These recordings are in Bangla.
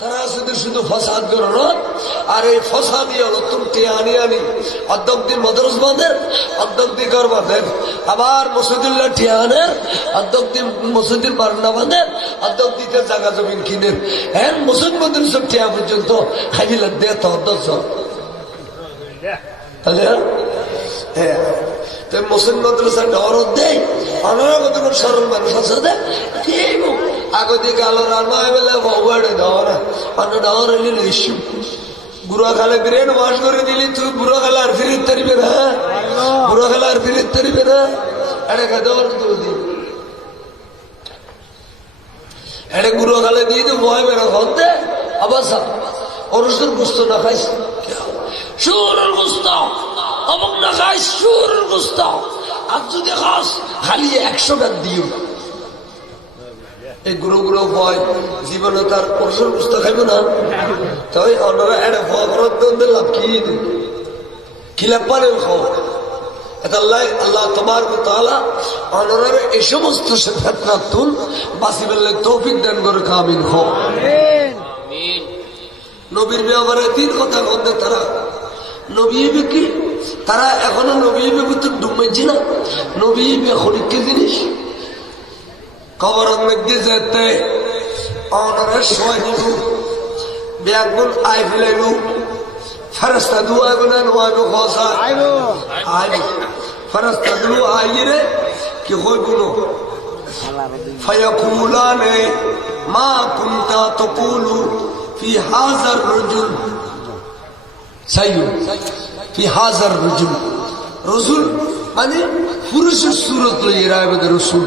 তারা শুধু শুধু ফসাদ করো আর এই ফসাদি হলো তুমি আনি আনি। অধ্যক্তি মদরস বাঁধের অধ্যক্তি কর বাঁধের আবার মসুদুল্লাহ টিয়ানের অধ্যক্তি মসুদ্দিন বারনা বাঁধের অধ্যক্তিতে জায়গা জমিন কিনের হ্যাঁ মসুদ মদরস টিয়া পর্যন্ত। খাইলাম দে তো অধ্যক্ষ তাহলে হ্যাঁ মুসলিম মাদ্রাসা ডরত দেয় অনাগত সরল মানুষ আছে দে? কেউ আগতে কালো রান্না বেলা ভগবানে দেওয়া অন্য দেওয়ার হইলে ইস্যু বুড়া খালে ব্রেন ওয়াশ করে দিলি, তুই বুড়া খালে আর ফিরিত তারিবে না। বুড়া খালে আর ফিরিত তারিবে না। এড়ে খাতে ওর তুই বুড়ো খালে দিয়ে তো ভয় ঘর দে। আবার অনুষ্ঠান বুঝতো না খাইস? সুরের গুস্ত। অমুক না খাইস? সুরের গুস্ত। আর যদি খাস, খালি একশো টাকা দিও। এই গুরু গুরু ভয় জীবনে তার পরশুর গুস্ত খাইব না। তাই অন্যরা এটা ভয় দ্বন্দ্বে লাভ কি কি লাভ পারেন খাওয়া আল্লাহ আল্লাহ তোমার তালা অনরের এই সমস্ত ফেতনাতুল বাসি বললে তৌফিক দান করে কামিন হো নবীর ব্যাপারে তিন কথা বলতে তারা নবী কি তারা এখনও নবী ভিতর ডুবেছি না। নবী খরিদকে জিনিস কবরের মধ্যে যেতে অনারের সময় নিল ব্যাগুন আই ফেলাইল ফেরস্তা দু আগুনা নোয়াবো খসা আইব। ফেরস্তা দু আইরে কি হইবুন ফয়াকুলানে মা কুনতা তাকুলু ফি হাজার রজুল। সাইয়ু ফি হাজার রজুল। রসুল মানে পুরুষের সুরত লইয়ে রায় রসুল।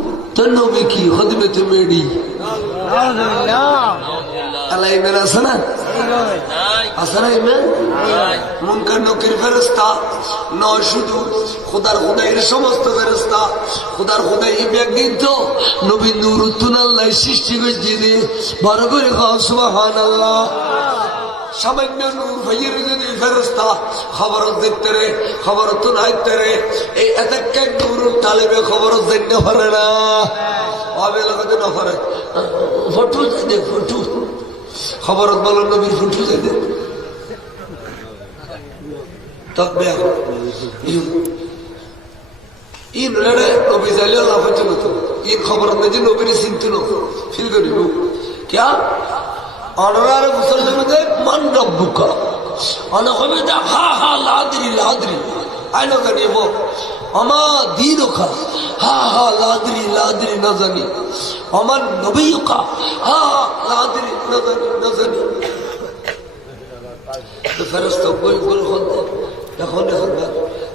তার বেকি হদবে ফেরস্তা নয় শুধু খুদার খুদাইয়ের সমস্ত ফেরস্তা খুদার খুদাই একদিন তো নবী নুরুদ্দিন আল্লাহ সৃষ্টি করছি যে বড় করে খাও সুবাহান আল্লাহ সামান্য নূর যদি ফেরস্তা খবর এই এত নূর তালেবে খবর দেখতে না। হবে লাগাতে না পারে, ফটো দে, ফটো। খবর বলো নবীর ফটো দে। তবে ইন খবর নেই যে নবীর চিন্তা ফিল করিব। ক্যা? অনার মুসলমান মান রব্বুকা অনা হবে যে হা হা, লাদরি লাদরি। আইলো জানিব আমা দিনকা হা হা, লাদরি লাদরি না জানি আমার নবীকা হা হা, লাদরি না জানি না জানি ফেরস্ত বই হন এখন এখন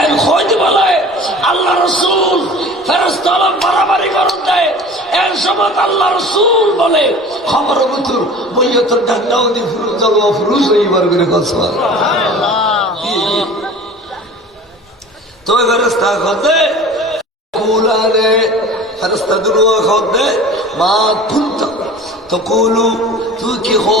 কায়েম হইতে বলে আল্লাহ রসুল ফেরস্তলক বাড়াবাড়ি করুন দেয়। এর বলে খবর বুতুর তো ফেরস্তা খতে কুলারে ফেরস্তা দুরু খতে মা কুন্ত তো কুলু তুই কি হো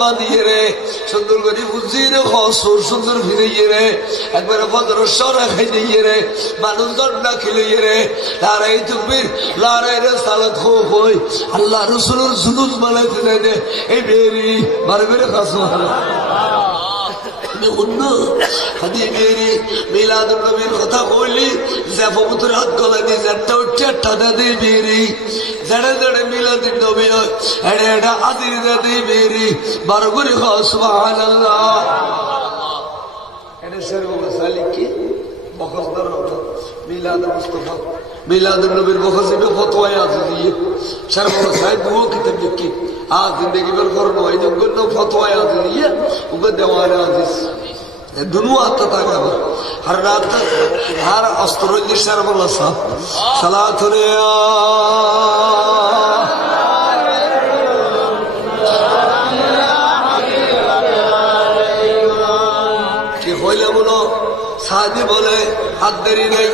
মা দিয়ে রে, সুন্দর করে বুঝি রে হসুর সুন্দর ফিরে রে। একবারে ভদ্র সরা খাই দিয়ে রে, মানুষ দণ্ডা খেলে রে। লারাই তুকবির, লারাই রে সালাত খো হই আল্লাহ রসুলের জুলুস বানাইতে নাই এই বেরি বারে বেরে খাসো অন্য হাদি বেরি মিলাদ নবীর কথা বললি যে পবিত্র হাত গলা দিয়ে চারটা উঠছে টাটা দিয়ে বেরি জড়ে জড়ে মিলাদ নবী এড়ে এড়ে আদির দিয়ে বেরি বারো করে সুবহান আল্লাহ এটা বখসদার মিলাদ মুস্তফা মিলাদ নবীর বখসিবে ফতোয়ায় আছে দিয়ে স্যার বড় সাহেব দুও কিতাব লিখি আ জিন্দগি বের করনো এই যোগ্য ফতোয়ায় আছে দিয়ে ওকে দেওয়ার আদেশ দুনু আত্মা থাকে আবার আর রাত আর অস্ত্র স্যার বলা সাহ সালাত সাদি বলে হাত দেরি নেই।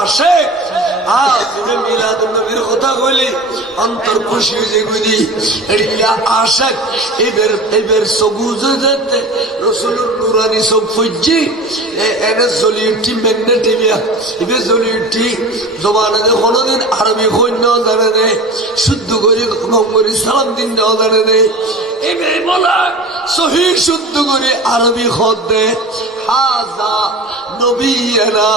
আসে আ তুমি মিলাদুল নবীর সবুজ নুরানি সব ফুজি এনে মেঘনে টিমিয়া এবার জ্বলি উঠি জমানে যে কোনোদিন আরবি সৈন্য জানে নে, শুদ্ধ করে গম করে সালাম দিন জানে নে। এবার বলা সহি শুদ্ধ করে আরবি খদ দে। হাজা নবীনা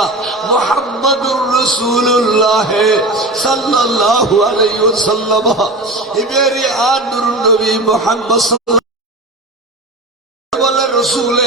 মুহাম্মাদুর রাসূলুল্লাহ সাল্লাল্লাহু আলাইহি ওয়াসাল্লাম। নবী মুহাম্মদ সাল্লাল্লাহু রসুলে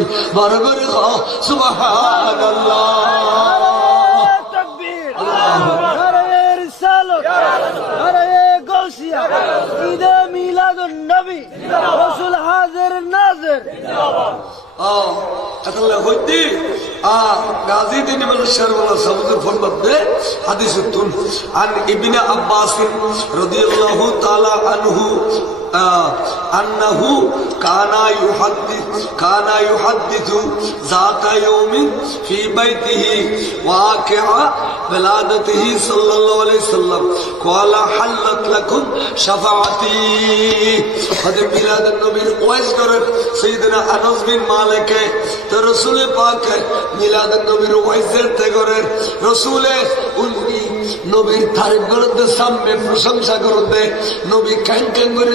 বড় করে খাও সুবহানাল্লাহ تكبير نعرة رسالة نعرة قوسية إذا ميلاد النبي رسول حاضر ناظر তাহলে হইতে আ গাজী দিন বলে শের বলা সবুজ ফরমাত দে হাদিস তুন আন ইবনে আব্বাস রাদিয়াল্লাহু তাআলা আনহু أنه كان يحدث كان يحدث ذات يوم في بيته واقع ولادته صلى الله عليه وسلم قال حلت لكم شفاعتي هذا ميلاد النبي ওয়াইজ করেন সৈয়দনা আনাস বিন মালিকে তো রসুলে পাক মিলাদ নবীর ওয়াইজেতে করেন রসুলে উনি নবীর তারিফ করতে সামনে প্রশংসা করতে নবী ক্যাং ক্যাং করে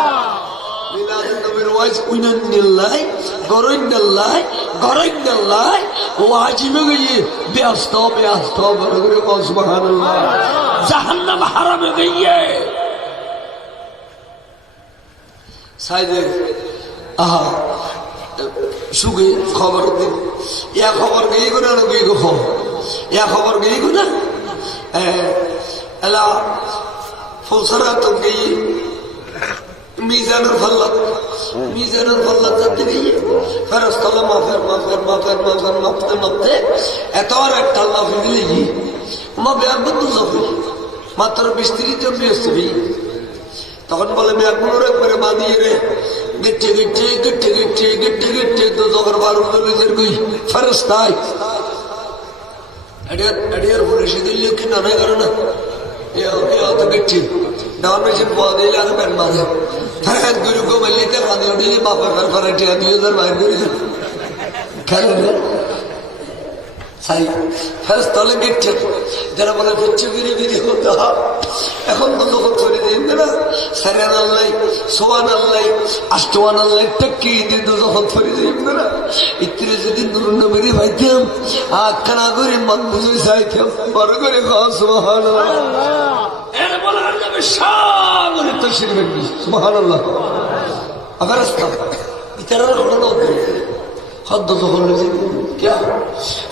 সুবহানাল্লাহ মিলাদুন নবীর ওয়াজ উইনান্নিল্লাহ গরইন্নাল্লাহ গরইন্নাল্লাহ ওয়াজিবে গিয়ে ব্যস্ত ব্যস্ত বড় করে সুবহানাল্লাহ জাহান্নাম হারামে গিয়ে সাইদে আহা সুগে খবর দিন ইয়া খবর গিয়ে গুনা না গিয়ে খবর ইয়া খবর গুনা এলা ফুলসরা তো মিজানের ফল্লাদ মিজানের ফল্লাদ যাতে গিয়ে তালা মাফের মাফের মাফের মাফের মাপতে মাপতে এত আর একটা আল্লাহ ফিরে গিয়ে মা বেয়ার বন্ধু যাবে মাত্র বিস্তৃত বৃহস্পতি তখন বলে ব্যাগগুলোর একবারে বাঁধিয়ে রে। গেটে গেটে গেটে গেটে গেটে গেটে তো যখন বারো দলিতের গই ফেরস্তায় এডিয়ার এডিয়ার পুলিশ দিল্লিও কি নানা কারণে കിട്ടി ഡാമേജ് പോകാതെയിലാണ് പെരുമാറി ഞാൻ ഗുരുക്കോ വലിയ വന്നിട്ടുണ്ട് ഈ ബാപ്പ പെർഫറേറ്റ് അധികൃതർ വരുന്നത് കാരണം যারা বলে হচ্ছে বিরি বিরি হতে। এখন তো যখন করে দিন না সারিয়ান আল্লাহ, সোয়ান আল্লাহ, আষ্টওয়ান আল্লাহ, টেক্কি দিন যখন করে দিন না ইত্রে যদি নুর নবীরি ভাইতাম আখানা করে মন বুঝে চাইতাম বড় করে খাওয়া সুবহান আল্লাহ আবার রাস্তা ঘটনা হদ্দ যখন হয়েছে क्या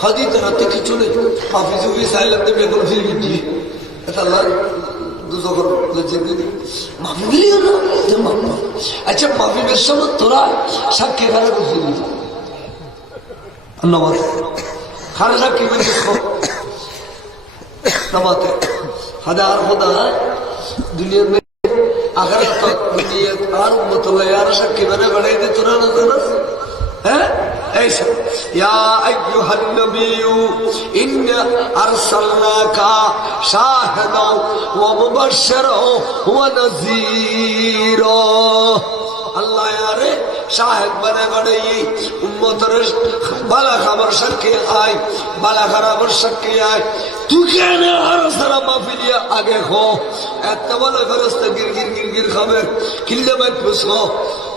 हदी तरह तक चले माफी सुफी साइलेंट में बेगम फिर भी जी এটা আল্লাহ দুজো করো জিন্দগি মাফি মিলিও না যে মাফি আচ্ছা মাফি বেশ সময় তোরা সাক্ষী খারা করছিলি ধন্যবাদ খারা সাক্ষী বলছিস नमाते हजार खुदा है दुनिया में अगर तक दुनिया और उम्मतुल्लाह यार शक्की बने बड़े दे तुरा এই ইয়া আইয়ুহান নবিয়্যু ইন্না আরসালনাকা শাহিদাও ওয়া মুবাশশিরাও ওয়া নাযীরা আল্লাহ আরে সাহেব বানা গড়াই উম্মতর বালা খাবার সাক্ষী আয় বালা খারাপর সাক্ষী আয় তুই কেন আর সারা মাফি দিয়ে আগে হো এত বালা খরচ তো গির গির গির গির খাবে কিল্লে বাইট পুষ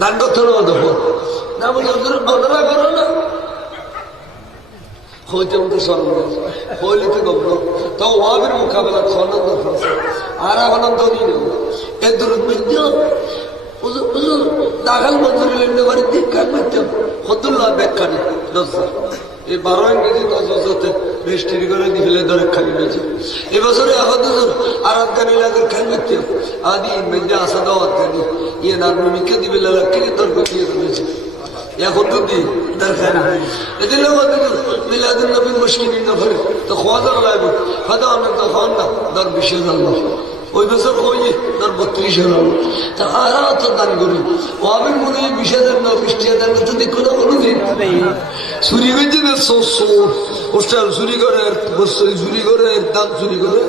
দান করতে দেখো না বলে গণনা করো না হইতে মতো স্মরণ হইলে তো গপ্র তাও ওয়াবের মোকাবেলা খনন্দ আর আনন্দ নেব এ দুর্বৃত্ত দাখাল মঞ্জুর লেনতে পারি দীক্ষা করতাম হতুল্লাহ ব্যাখ্যা নেই দশটা এই বারো ইংরেজি বছরতে রেজিস্ট্রি করে দিয়ে ফেলে ধরে খালি নিয়েছে এবছরে দুজন আর আফগানি লাগের খাই করতাম আদি, মেজা আসা দাও আফগানি ইয়ে নার্মিকে দিবে লাগাকে তর্ক দিয়ে দিয়েছে? এখন তো দি দরকার এদিন মিলাদুল নবী মুশকিল না ফেলে তো খাওয়া দাওয়া লাগবে। খাওয়া অনেক তো খাওয়ান না দর বিশ হাজার লোক ওই বছর ওই দর বত্রিশ হাজার তা আর তো দান করি। ও আমি মনে হয় বিশ হাজার না বৃষ্টি হাজার তো দেখো না কোনো দিন চুরি করছে না হোস্টেল চুরি করে বস্তু চুরি করে, দাম চুরি করে।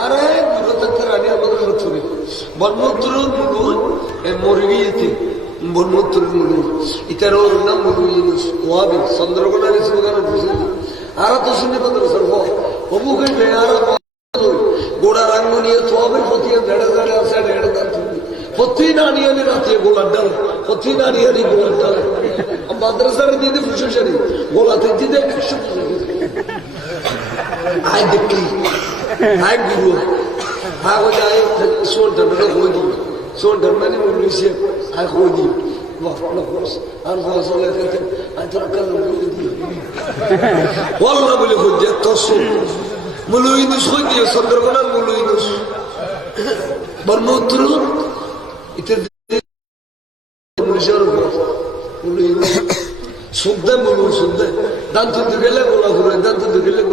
আরে আমাদের চুরি। ওয়াবি চন্দ্রকোনা আর তো শুনে সর্ব ಜಡ ಜಡ ಸಡೆ ಹಿಡ್ದಂತೀವಿ ಹೊತ್ತಿನ ಅಣಿಯಲ್ಲಿ ರಾತ್ರಿ ಗೋಲಾಡ್ತಾರೆ ಹೊತ್ತಿನ ಅಣಿಯಲ್ಲಿ ಗೋಲಾಡ್ತಾರೆ ಮದ್ರಸರ್ ಇದ್ದಿದ್ದೆ ಫುಷನ್ ಶರಿ ಗೋಲಾತ್ ಇದ್ದಿದ್ದೆ ಆಯ್ ದಿಕ್ಕಿ ಆಯ್ ಗುರು ಹಾಗೋದ ಆಯ್ ಸೋಲ್ ಧರ್ಮದಾಗ ಹೋಗಿ ಸೋಲ್ ಧರ್ಮನೇ ಉಳಿಸಿ ಆಯ್ ಹೋಗಿ والله بلي خجت تصو ملوينس خجي صدر قنان ملوينس ينس برموت له يتدري مشارك ملو ينس صدق ملو صدق دانتو تقول لك ولا فرد دانتو تقول لك